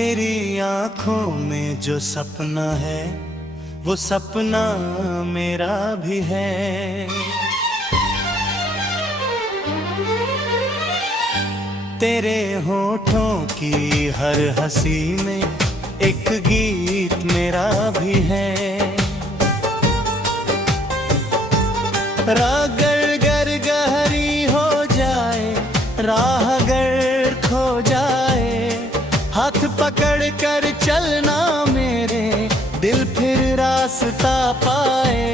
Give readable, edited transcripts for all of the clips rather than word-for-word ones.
तेरी आंखों में जो सपना है वो सपना मेरा भी है। तेरे होठों की हर हंसी में एक गीत मेरा भी है। राह गर गहरी हो जाए, राह गर खो जाए, हाथ पकड़ कर चलना मेरे, दिल फिर रास्ता पाए।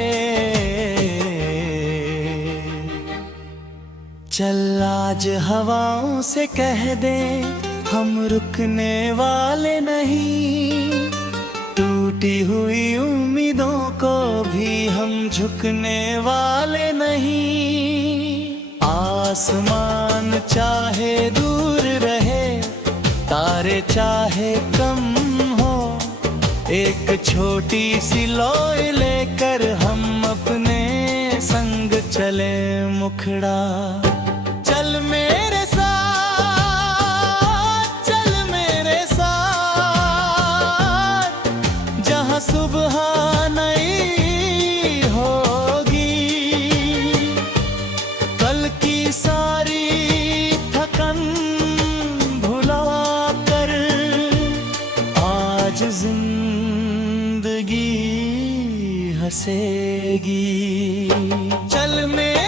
चल आज हवाओं से कह दे हम रुकने वाले नहीं, टूटी हुई उम्मीदों को भी हम झुकने वाले नहीं। आसमान चाहे दूर रहे, तारे चाहे कम हो, एक छोटी सी लौय लेकर हम अपने संग चले मुखड़ा। चल मेरे साथ, चल मेरे साथ, जहाँ सुबह नई होगी, कल की सारी थकन भुला कर आज जिंदगी हंसेगी। चल मेरे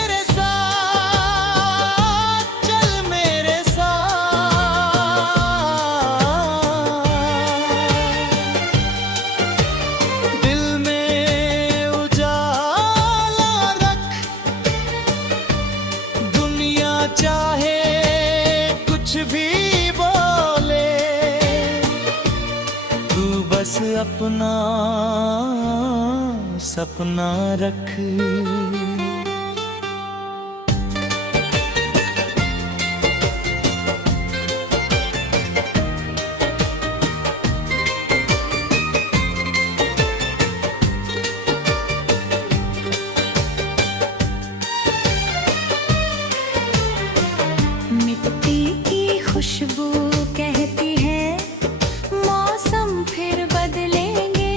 चाहे कुछ भी बोले, तू बस अपना सपना रख। खुशबू कहती है मौसम फिर बदलेंगे,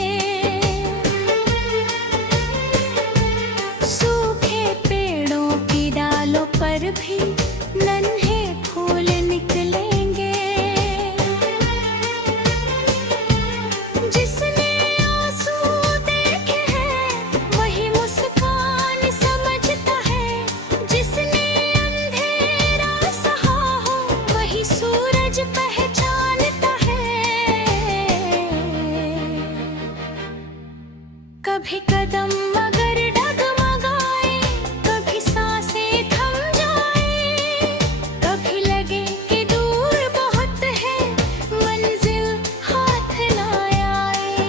सूखे पेड़ों की डालों पर भी नन्हे फूल निकलेंगे। जिसने आंसू देखे हैं वही मुस्कान समझता है, जिसने अंधेरा सहा हो वही सूरज पहचानता है। कभी कदम मगर डगमगाए, कभी सांसें थम जाए, कभी लगे कि दूर बहुत है मंजिल हाथ ना आए।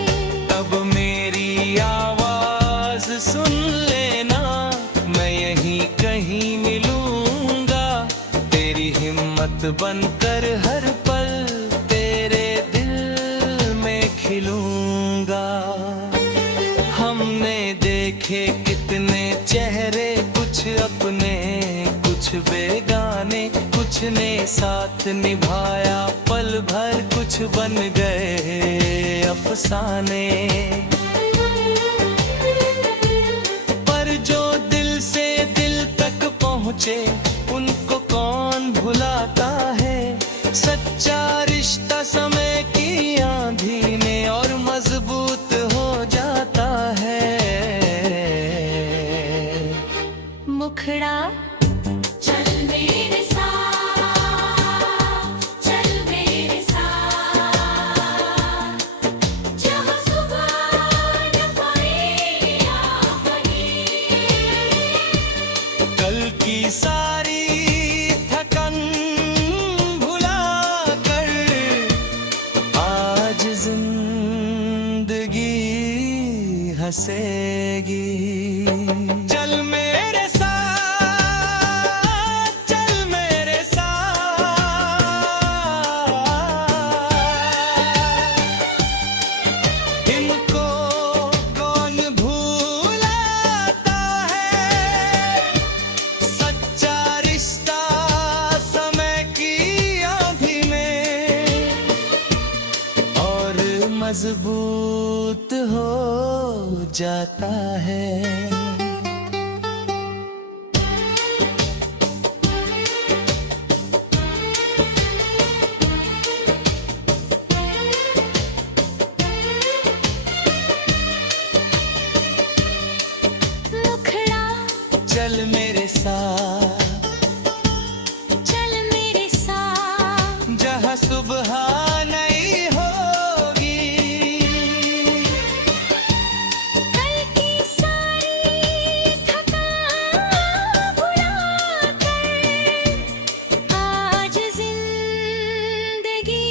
अब मेरी आवाज सुन लेना, मैं यहीं कहीं मिलूंगा, तेरी हिम्मत बनकर हर पल तेरे दिल में खिलूंगा। हमने देखे कितने चेहरे, कुछ अपने कुछ बेगाने, कुछ ने साथ निभाया पल भर, कुछ बन गए अफसाने। पर जो दिल से दिल तक पहुँचे उनको कौन भुलाता है, सच्चा रिश्ता समय की आंधी में और मजबूत हो जाता है। मुखड़ा चल मेरे साथ, चल मेरे साथ, जहाँ सुबह न पाए आफनी, कल की सारी थकन भुला कर आज जिंदगी हंसेगी। चल मेरे साथ, चल मेरे साथ, इनको कौन भूलाता है, सच्चा रिश्ता समय की आंधी में मजबूत हो जाता है। मुखड़ा चल मेरे साथ, चल मेरे साथ, जहाँ सुबह नहीं होगी। कल की सारी थकान भुला कर आज जिंदगी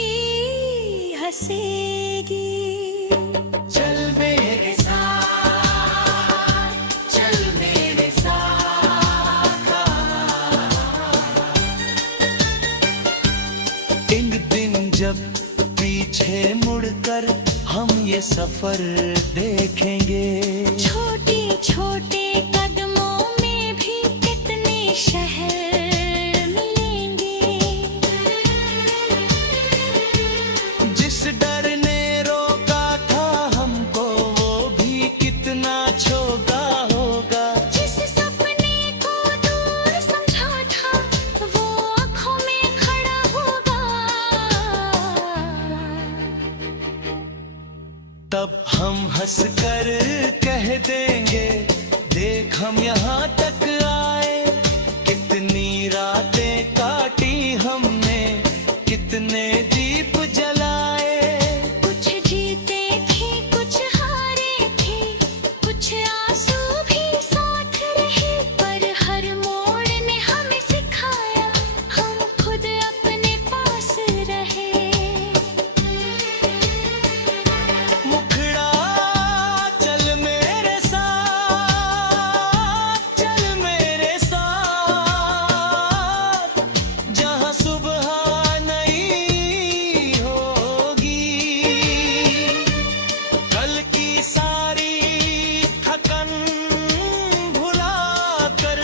हंसेगी। चल मेरे साथ, चल मेरे साथ। एक दिन जब पीछे मुड़कर हम ये सफर देखेंगे, छोटे छोटे कदमों में भी कितने शहर मिलेंगे। जिस डर ने रोका था हमको वो भी कितना छोटा होगा। जिस सपने को दूर समझा था वो आँखों में खड़ा होगा। तब हम हंसकर कह देंगे, देख हम यहाँ तक आए। कितनी रातें काटी हमने, कितने दीप जलाए। कुछ जीते थे कुछ हारे थे, कुछ आंसू भी साथ रहे। पर हर मोड़ ने हमें सिखाया हम खुद अपने पास रहे। मुखड़ा चल मेरे साथ, चल मेरे साथ, जहाँ सुबह नहीं होगी। कल की सारी थकन भुला कर।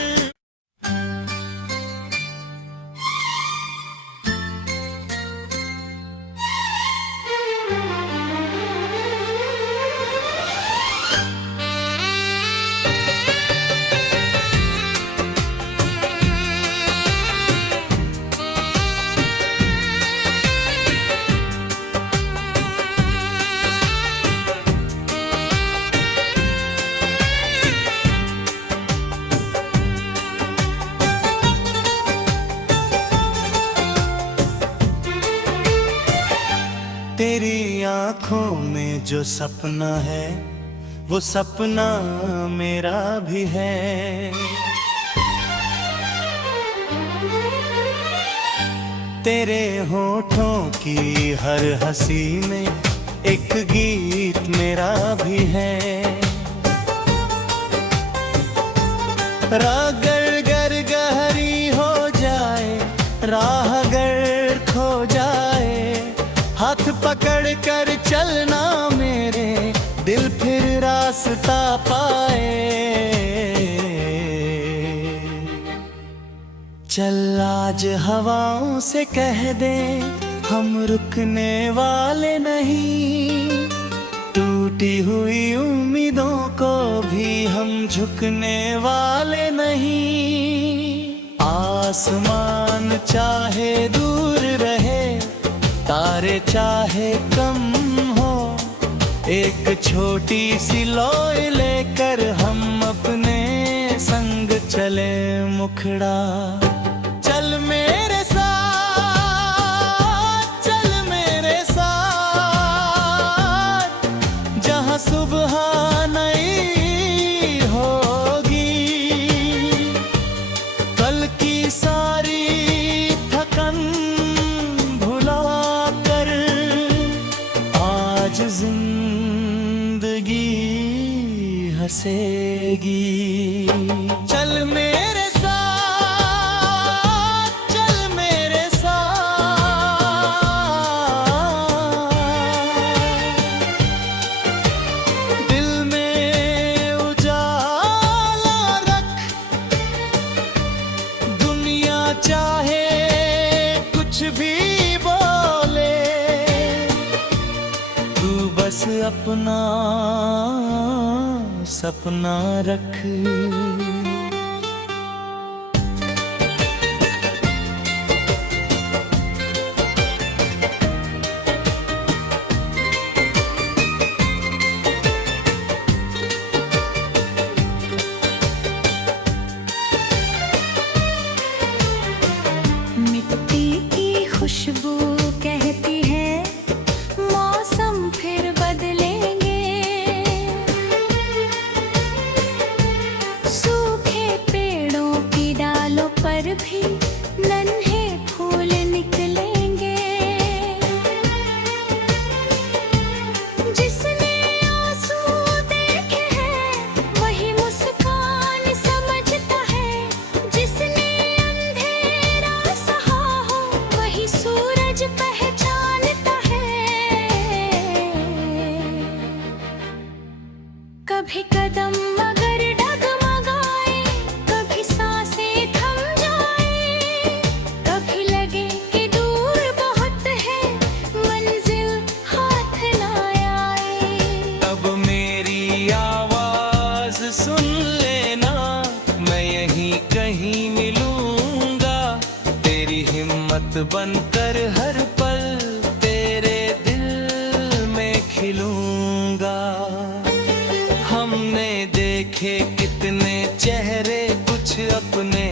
तेरी आंखों में जो सपना है वो सपना मेरा भी है। तेरे होठों की हर हंसी में एक गीत मेरा भी है। रागर गर गहरी हो जाए, राह गर खो जाए, हाथ पकड़ कर चलना मेरे, दिल फिर रास्ता पाए। चल आज हवाओं से कह दे हम रुकने वाले नहीं। टूटी हुई उम्मीदों को भी हम झुकने वाले नहीं। आसमान चाहे दूर रहे, तारे चाहे कम हो, एक छोटी सी लोई लेकर हम अपने संग चले। मुखड़ा चल मेरे साथ, चल मेरे साथ, जहाँ सुबह नहीं होगी। कल की सारी थकन भुला कर आज जिंदगी हंसेगी। चल मेरे साथ, चल मेरे साथ, दिल में उजाला रख। दुनिया चाहे कुछ भी बोले, तू बस अपना सपना रख। मिट्टी की खुशबू कहती है मौसम फिर बदलेंगे। सूखे पेड़ों की डालों पर भी नन्हे फूल निकलेंगे। जिसने आंसू देखे हैं वही मुस्कान समझता है। जिसने अंधेरा सहा हो वही सूरज पहचानता है। कभी कदम मगर डगमगाए, कभी सांसें थम जाए, कभी लगे कि दूर बहुत है मंजिल हाथ ना आए। अब मेरी आवाज सुन लेना, मैं यहीं कहीं मिलूंगा। तेरी हिम्मत बनकर हर पल तेरे दिल में खिलूंगा। हमने देखे कितने चेहरे, कुछ अपने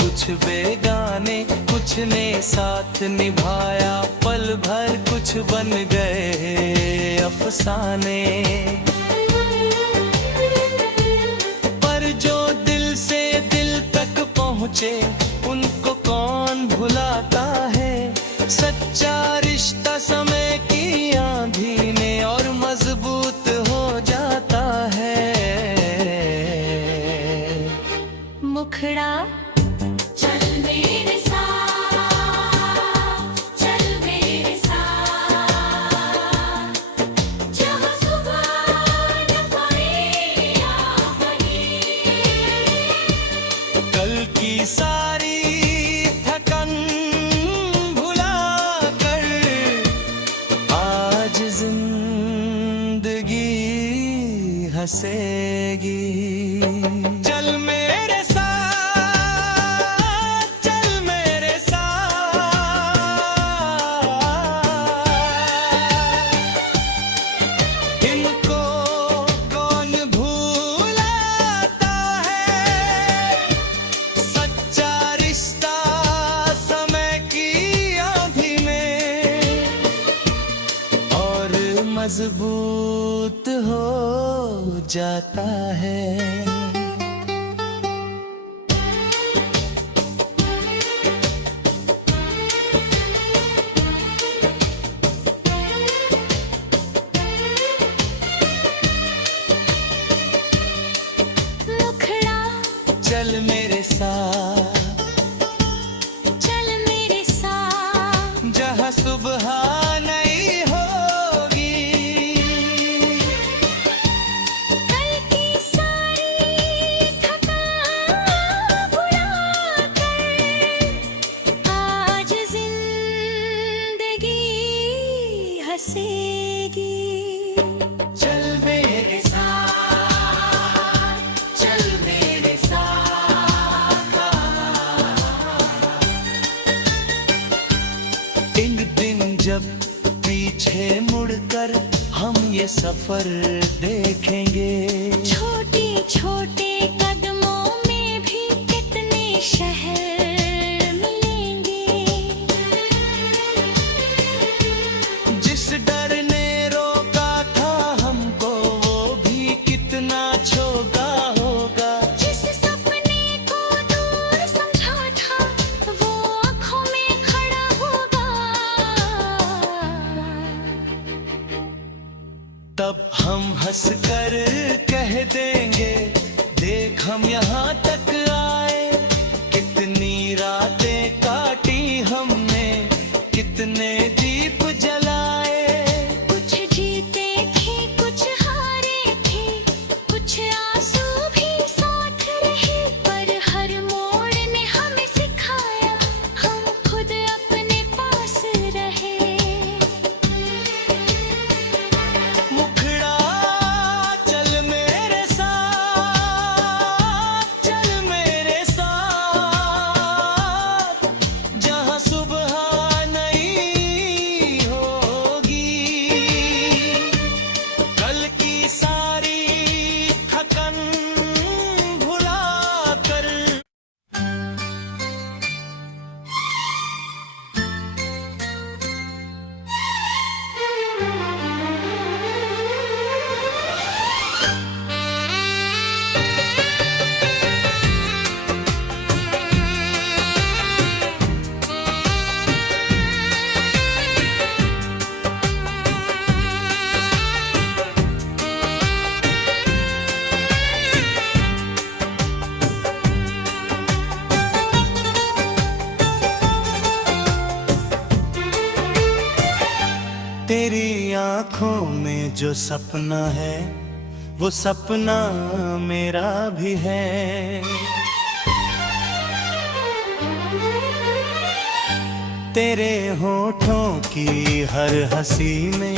कुछ बेगाने। कुछ ने साथ निभाया पल भर, कुछ बन गए अफसाने। पर जो दिल से दिल तक पहुँचे उनको कौन भुलाता है। सच्चा रिश्ता समय की आंधी में और मजबूत हो जाता है। मुखड़ा चल मेरे साथ, चल मेरे साथ, जहाँ सुबह न कोई आफत। कल की सारी थकन भुला कर आज जिंदगी हंसेगी। चल मेरे साथ, चल मेरे साथ। इनको कौन भूलाता है। सच्चा रिश्ता समय की आंधी में और मजबूत हो जाता है। मुखड़ा चल मेरे साथ, चल मेरे साथ, जहाँ सुबह नहीं होगी। कल की सारी थकान भुला कर आज जिंदगी हंसेगी। चल मेरे साथ, चल मेरे साथ। इन दिन जब पीछे मुड़कर हम ये सफर देखेंगे। छोटे छोटे कदमों में भी कितने शहर मिलेंगे। जिस डर ने रोका था हमको वो भी कितना छोटा होगा। जिस सपने को दूर समझा था वो आँखों में खड़ा होगा। तब हम हंसकर कह देंगे, देख हम यहाँ तक आए। कितनी रातें काटी हमने, कितने दीप जलाए। कुछ जीते थे कुछ हारे थे, कुछ आंसू भी साथ रहे। पर हर मोड़ ने हमें सिखाया हम खुद अपने पास रहे। मुख तेरी आंखों में जो सपना है वो सपना मेरा भी है। तेरे होठों की हर हंसी में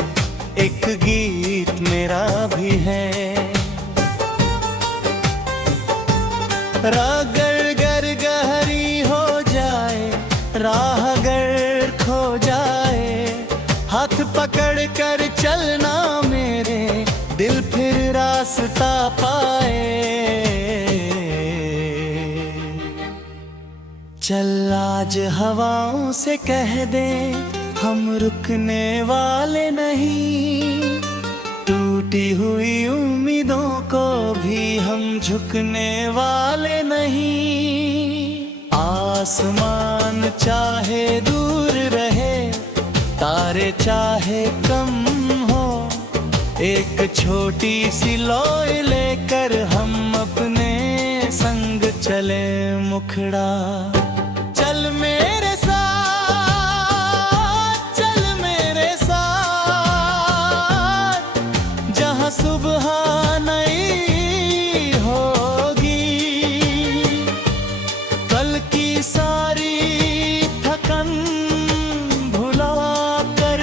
एक गीत मेरा भी है। रागर गर गहरी हो जाए, राह गर खो जाए, हाथ पकड़ कर चलना मेरे, दिल फिर रास्ता पाए। चल आज हवाओं से कह दे हम रुकने वाले नहीं, टूटी हुई उम्मीदों को भी हम झुकने वाले नहीं। आसमान चाहे दूर रहे, तारे चाहे कम हो, एक छोटी सी लोई लेकर हम अपने संग चले मुखड़ा। चल मेरे साथ, चल मेरे साथ, जहाँ सुबह नई होगी, कल की सारी थकन भुला कर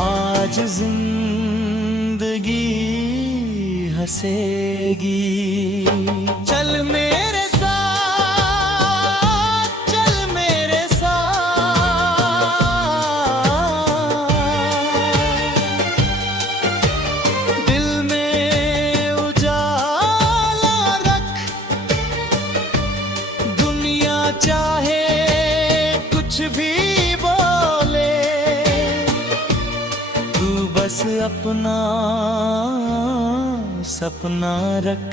आज जिंदगी हंसेगी। चल मेरे साथ, चल मेरे साथ, दिल में उजाला रख, दुनिया चाहे कुछ भी बोले, तू बस अपना सपना रख।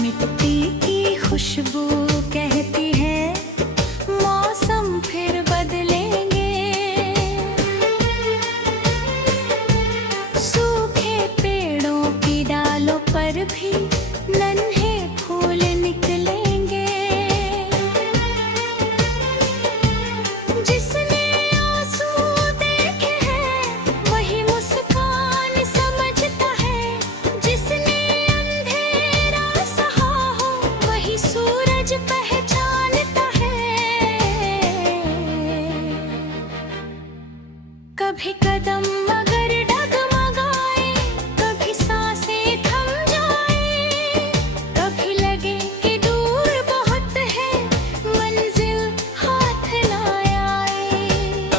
मिट्टी की खुशबू कहती है मौसम फिर बदलेंगे, सूखे पेड़ों की डालों पर भी नन्हे फूल निकलेंगे। जिसने आंसू देखे हैं वही मुस्कान समझता है, जिसने अंधेरा सहा हो वही सूरज पहचानता है। कभी कदम मगर डगमगाए, कभी सांसें थम जाए, कभी लगे कि दूर बहुत है मंजिल हाथ ना आए।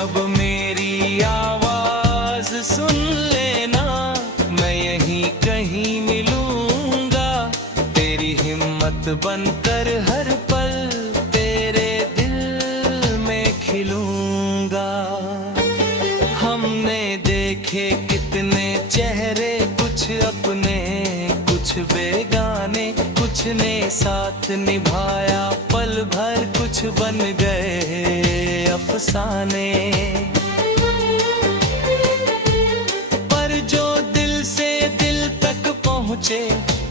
अब मेरी आवाज सुन लेना, मैं यहीं कहीं मिलूंगा, तेरी हिम्मत बनकर हर पल तेरे दिल में खिलूंगा। हमने देखे कितने चेहरे, कुछ अपने कुछ बेगाने, कुछ ने साथ निभाया पल भर, कुछ बन गए अफसाने। पर जो दिल से दिल तक पहुँचे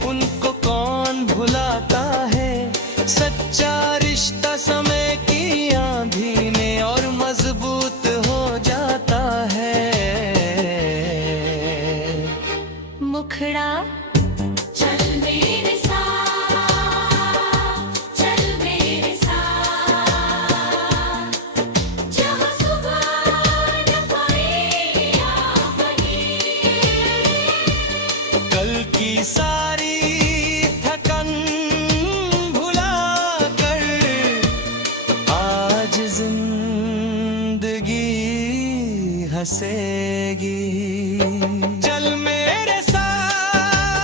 उनको कौन भुलाता है, सच्चा रिश्ता समय की आंधी में और मजबूत हो जाता है। मुखड़ा चल मेरे साथ, चल मेरे साथ, जहाँ सुबह न पाए आफनी, कल की सारी थकन भुला कर आज जिंदगी हंसेगी। चल मेरे साथ,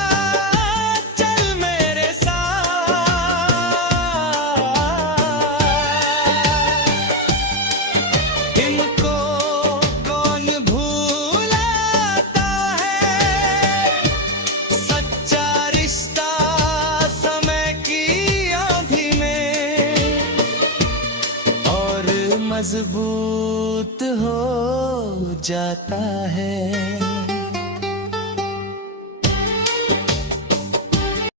चल मेरे साथ, इनको कौन भूलाता है, सच्चा रिश्ता समय की आंधी में मजबूत हो जाता है।